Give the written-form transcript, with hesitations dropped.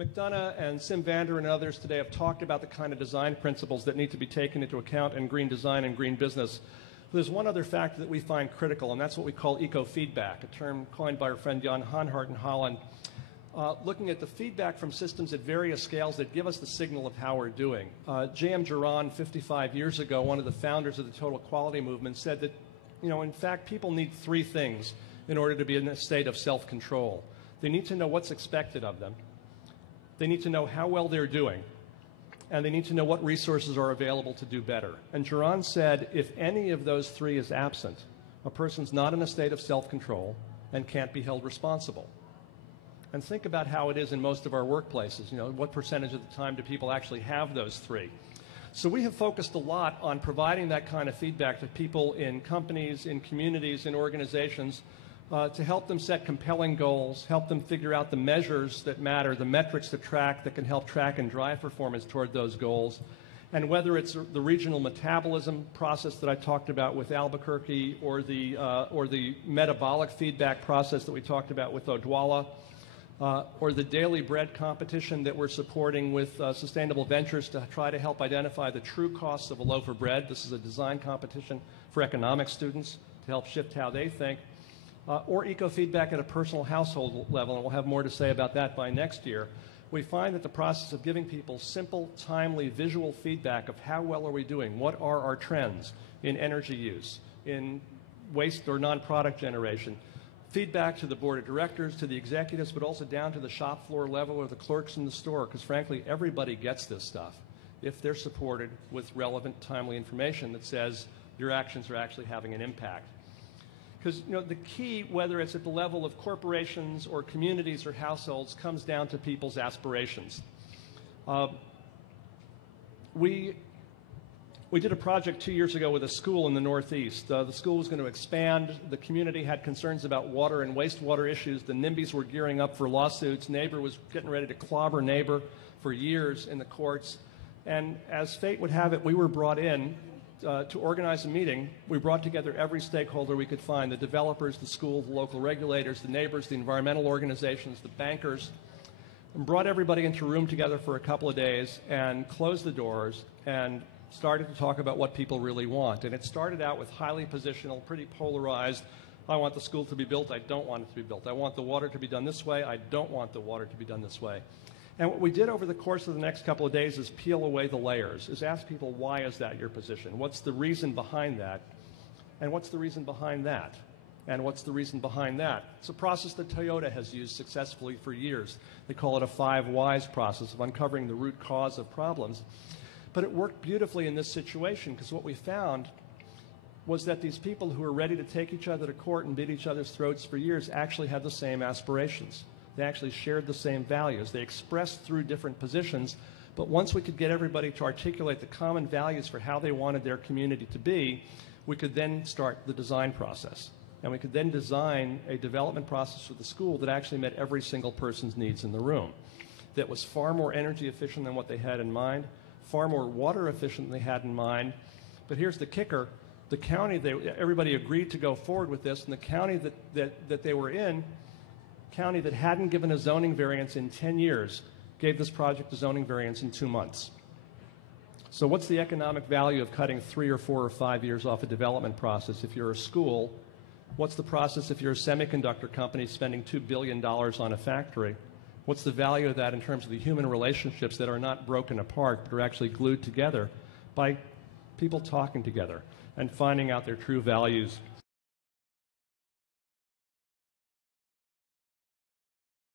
McDonough and Sim Vander and others today have talked about the kind of design principles that need to be taken into account in green design and green business. There's one other factor that we find critical, and that's what we call eco-feedback, a term coined by our friend Jan Hanhart in Holland, looking at the feedback from systems at various scales that give us the signal of how we're doing. J.M. Duran, 55 years ago, one of the founders of the total quality movement, said that, in fact, people need three things in order to be in a state of self-control. They need to know what's expected of them. They need to know how well they're doing. And they need to know what resources are available to do better. And Duran said, if any of those three is absent, a person's not in a state of self-control and can't be held responsible. And think about how it is in most of our workplaces. What percentage of the time do people actually have those three? So we have focused a lot on providing that kind of feedback to people in companies, in communities, in organizations, to help them set compelling goals, help them figure out the measures that matter, the metrics to track that can help track and drive performance toward those goals. And whether it's the regional metabolism process that I talked about with Albuquerque, or the metabolic feedback process that we talked about with Odwalla, or the daily bread competition that we're supporting with Sustainable Ventures to try to help identify the true costs of a loaf of bread. This is a design competition for economics students to help shift how they think. Or eco-feedback at a personal household level, and we'll have more to say about that by next year. We find that the process of giving people simple, timely, visual feedback of how well are we doing, what are our trends in energy use, in waste or non-product generation, feedback to the board of directors, to the executives, but also down to the shop floor level or the clerks in the store, because frankly, everybody gets this stuff if they're supported with relevant, timely information that says your actions are actually having an impact. Because the key, whether it's at the level of corporations or communities or households, comes down to people's aspirations. We did a project 2 years ago with a school in the Northeast. The school was going to expand. The community had concerns about water and wastewater issues. The NIMBYs were gearing up for lawsuits. Neighbor was getting ready to clobber neighbor for years in the courts. And as fate would have it, we were brought in to organize a meeting. We brought together every stakeholder we could find, the developers, the school, the local regulators, the neighbors, the environmental organizations, the bankers, and brought everybody into a room together for a couple of days and closed the doors and started to talk about what people really want. And it started out with highly positional, pretty polarized. I want the school to be built. I don't want it to be built. I want the water to be done this way. I don't want the water to be done this way. And what we did over the course of the next couple of days is peel away the layers, is ask people, why is that your position? What's the reason behind that? And what's the reason behind that? And what's the reason behind that? It's a process that Toyota has used successfully for years. They call it a 5 whys process of uncovering the root cause of problems. But it worked beautifully in this situation, because what we found was that these people who were ready to take each other to court and beat each other's throats for years actually had the same aspirations. They actually shared the same values. They expressed through different positions, but once we could get everybody to articulate the common values for how they wanted their community to be, we could then start the design process. And we could then design a development process for the school that actually met every single person's needs in the room, that was far more energy efficient than what they had in mind, far more water efficient than they had in mind. But here's the kicker. The county, everybody agreed to go forward with this, and the county that they were in, county that hadn't given a zoning variance in 10 years, gave this project a zoning variance in 2 months. So what's the economic value of cutting 3 or 4 or 5 years off a development process if you're a school? What's the process if you're a semiconductor company spending $2 billion on a factory? What's the value of that in terms of the human relationships that are not broken apart, but are actually glued together by people talking together and finding out their true values